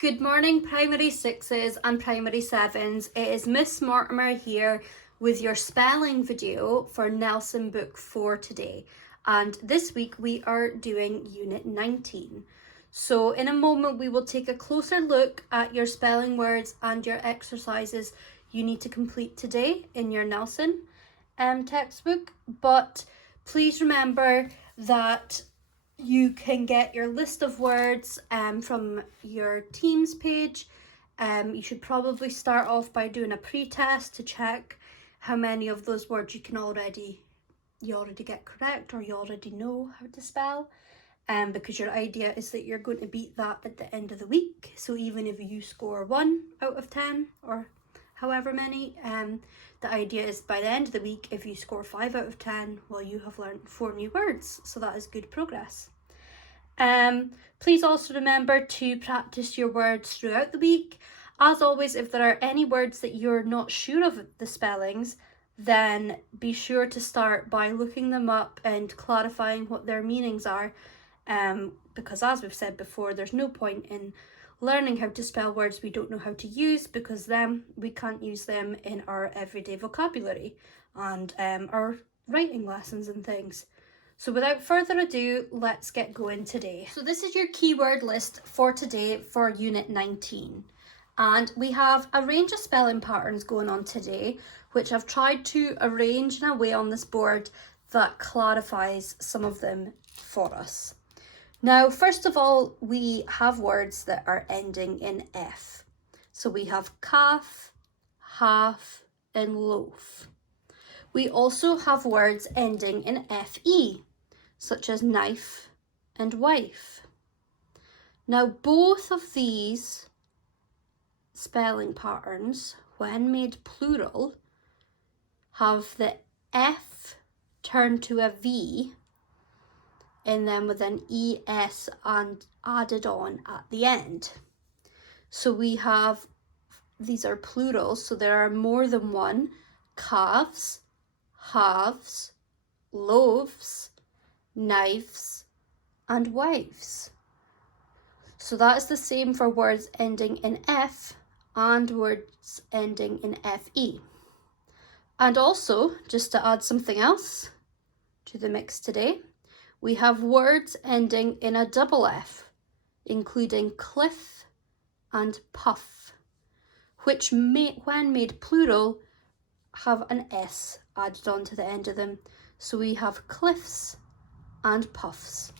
Good morning, Primary 6s and Primary 7s. It is Miss Mortimer here with your spelling video for Nelson Book 4 today. And this week we are doing Unit 19. So in a moment we will take a closer look at your spelling words and your exercises you need to complete today in your Nelson textbook. But please remember that you can get your list of words from your Teams page. You should probably start off by doing a pre-test to check how many of those words you already get correct or you already know how to spell. Because your idea is that you're going to beat that at the end of the week. So even if you score 1 out of 10 or however many, the idea is by the end of the week, if you score 5 out of 10, well, you have learned 4 new words. So that is good progress. Please also remember to practice your words throughout the week. As always, if there are any words that you're not sure of the spellings, then be sure to start by looking them up and clarifying what their meanings are. Because as we've said before, there's no point in learning how to spell words we don't know how to use, because then we can't use them in our everyday vocabulary and our writing lessons and things. So without further ado, let's get going today. So this is your keyword list for today for Unit 19. And we have a range of spelling patterns going on today, which I've tried to arrange in a way on this board that clarifies some of them for us. Now, first of all, we have words that are ending in F. So we have calf, half, and loaf. We also have words ending in FE, such as knife and wife. Now, both of these spelling patterns, when made plural, have the F turned to a V and then with an ES and added on at the end. So we have, these are plurals, so there are more than one: calves, halves, loaves, knives, and wives. So that is the same for words ending in F and words ending in FE. And also, just to add something else to the mix today, we have words ending in a double F, including cliff and puff, which when made plural have an S added on to the end of them. So we have cliffs and puffs.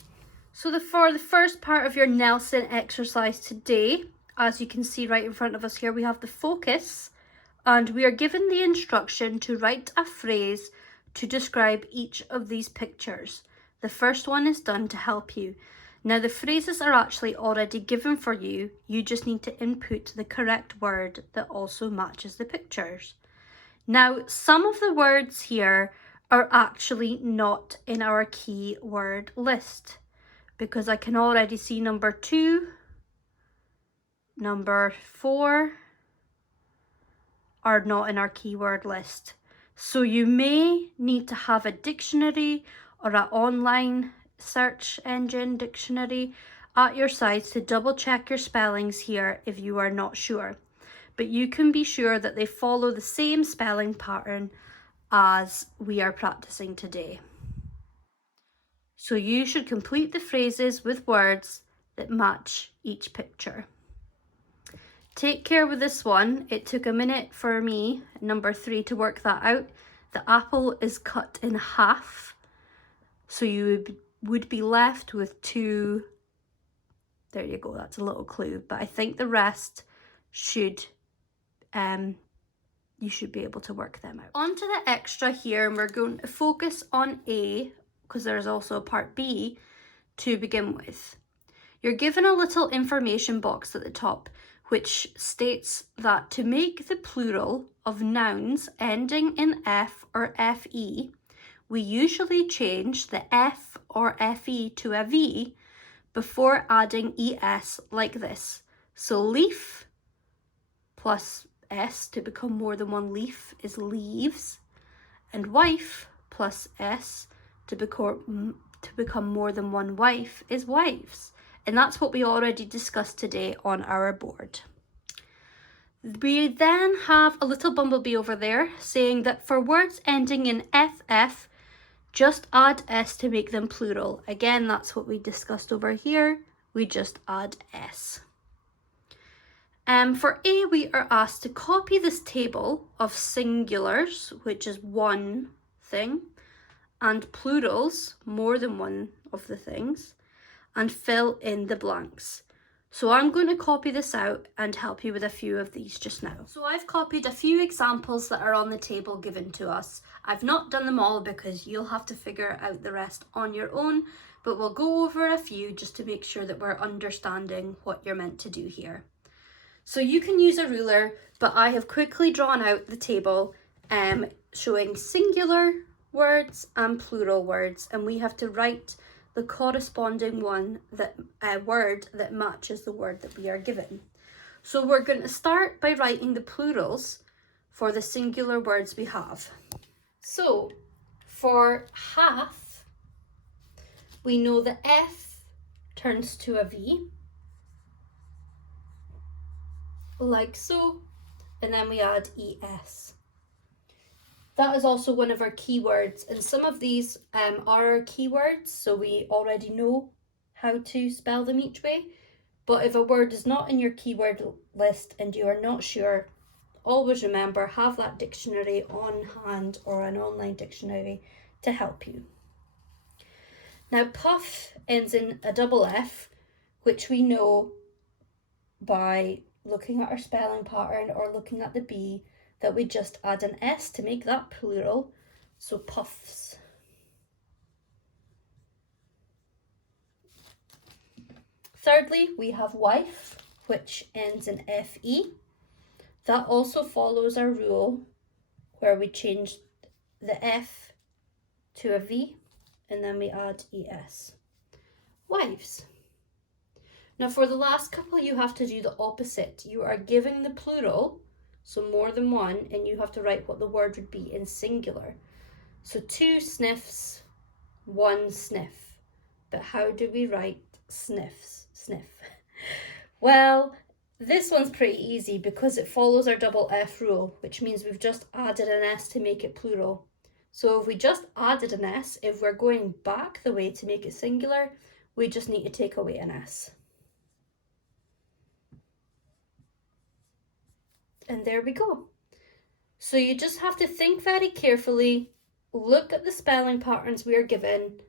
So for the first part of your Nelson exercise today, as you can see right in front of us here, we have the focus, and we are given the instruction to write a phrase to describe each of these pictures. The first one is done to help you. Now the phrases are actually already given for you. You just need to input the correct word that also matches the pictures. Now, some of the words here are actually not in our keyword list, because I can already see number 2, number 4 are not in our keyword list. So you may need to have a dictionary or an online search engine dictionary at your side to double check your spellings here if you are not sure. But you can be sure that they follow the same spelling pattern as we are practicing today. So you should complete the phrases with words that match each picture. Take care with this one. It took a minute for me, number 3, to work that out. The apple is cut in half, so you would be left with 2. There you go, that's a little clue. But I think the rest should, you should be able to work them out. On to the extra here, and we're going to focus on A, because there's also a part B to begin with. You're given a little information box at the top, which states that to make the plural of nouns ending in F or FE, we usually change the F or FE to a V before adding ES like this. So leaf plus S to become more than one leaf is leaves, and wife plus S to become more than one wife is wives. And that's what we already discussed today on our board. We then have a little bumblebee over there saying that for words ending in FF, just add S to make them plural. Again, that's what we discussed over here. We just add S. For A, we are asked to copy this table of singulars, which is one thing, and plurals, more than one of the things, and fill in the blanks. So I'm going to copy this out and help you with a few of these just now. So I've copied a few examples that are on the table given to us. I've not done them all because you'll have to figure out the rest on your own, but we'll go over a few just to make sure that we're understanding what you're meant to do here. So you can use a ruler, but I have quickly drawn out the table showing singular words and plural words, and we have to write the corresponding word that matches the word that we are given. So we're going to start by writing the plurals for the singular words we have. So for half, we know the F turns to a V, like so, and then we add ES. That is also one of our keywords, and some of these are our keywords, so we already know how to spell them each way. But if a word is not in your keyword list and you are not sure, always remember, have that dictionary on hand or an online dictionary to help you. Now, puff ends in a double F, which we know by looking at our spelling pattern or looking at the B, that we just add an S to make that plural, so puffs. Thirdly, we have wife, which ends in FE. That also follows our rule where we change the F to a V and then we add ES. Wives. Now for the last couple, you have to do the opposite. You are giving the plural, so more than one, and you have to write what the word would be in singular. So 2 sniffs, 1 sniff. But how do we write sniffs? Sniff. Well, this one's pretty easy because it follows our double F rule, which means we've just added an S to make it plural. So if we just added an S, if we're going back the way to make it singular, we just need to take away an S. And there we go. So you just have to think very carefully, look at the spelling patterns we are given,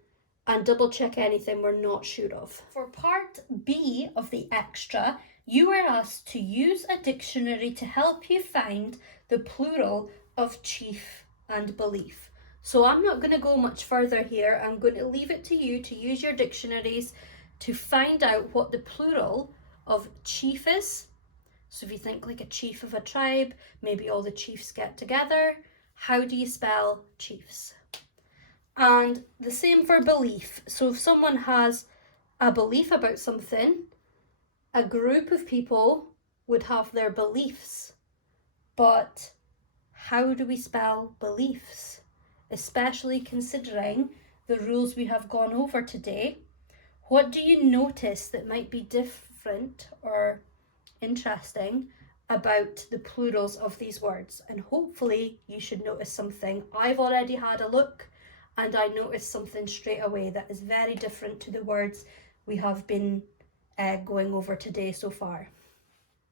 and double check anything we're not sure of. For part B of the extra, you are asked to use a dictionary to help you find the plural of chief and belief. So I'm not going to go much further here. I'm going to leave it to you to use your dictionaries to find out what the plural of chief is. So if you think like a chief of a tribe, maybe all the chiefs get together. How do you spell chiefs? And the same for belief. So if someone has a belief about something, a group of people would have their beliefs. But how do we spell beliefs? Especially considering the rules we have gone over today. What do you notice that might be different or interesting about the plurals of these words? And hopefully you should notice something. I've already had a look and I noticed something straight away that is very different to the words we have been going over today so far.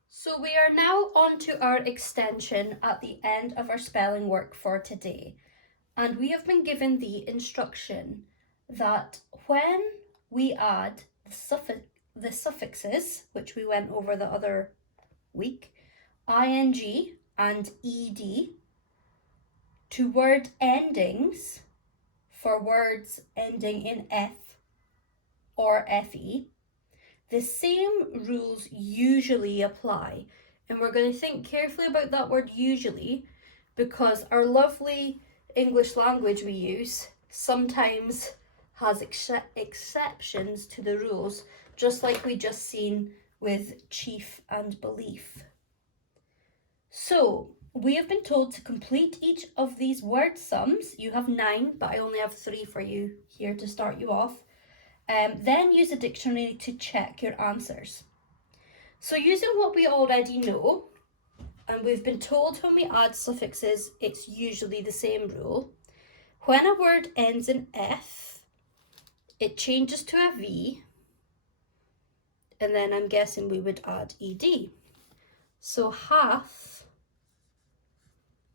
So we are now on to our extension at the end of our spelling work for today. And we have been given the instruction that when we add the suffixes, which we went over the other week, ing and ed, to word endings for words ending in f or fe, the same rules usually apply. And we're going to think carefully about that word usually, because our lovely English language we use sometimes has exceptions to the rules, just like we just seen with chief and belief. So we have been told to complete each of these word sums. You have 9, but I only have 3 for you here to start you off. Then use a dictionary to check your answers. So using what we already know, and we've been told when we add suffixes, it's usually the same rule. When a word ends in F, it changes to a V, and then I'm guessing we would add ED. So half,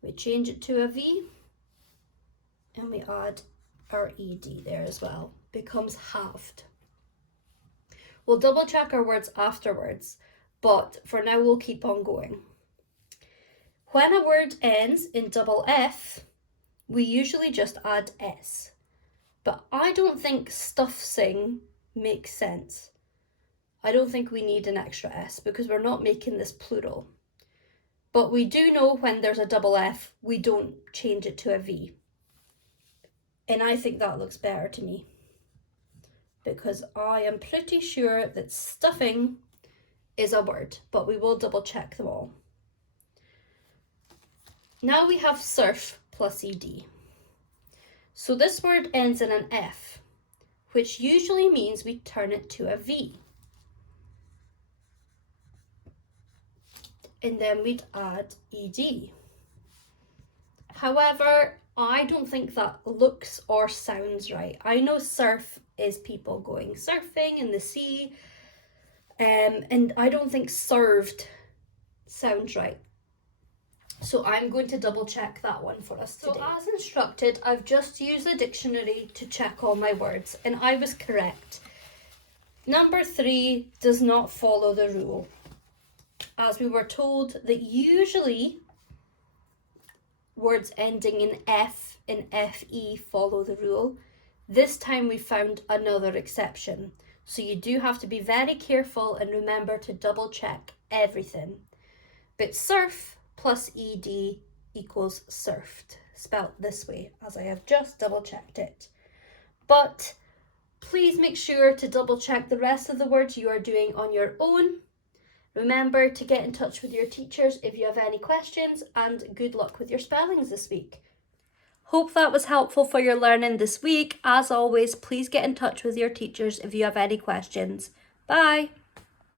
we change it to a V, and we add our ED there as well. Becomes halved. We'll double check our words afterwards, but for now we'll keep on going. When a word ends in double F, we usually just add S. But I don't think stuffsing makes sense. I don't think we need an extra S because we're not making this plural. But we do know when there's a double F, we don't change it to a V. And I think that looks better to me, because I am pretty sure that stuffing is a word, but we will double check them all. Now we have surf plus ED. So this word ends in an F, which usually means we turn it to a V. And then we'd add ED. However, I don't think that looks or sounds right. I know surf is people going surfing in the sea, and I don't think served sounds right. So I'm going to double check that one for us today. So as instructed, I've just used the dictionary to check all my words, and I was correct. Number 3 does not follow the rule, as we were told that usually words ending in F and FE follow the rule. This time we found another exception. So you do have to be very careful and remember to double check everything. But surf plus ED equals surfed, spelt this way, as I have just double checked it. But please make sure to double check the rest of the words you are doing on your own. Remember to get in touch with your teachers if you have any questions, and good luck with your spellings this week. Hope that was helpful for your learning this week. As always, please get in touch with your teachers if you have any questions. Bye!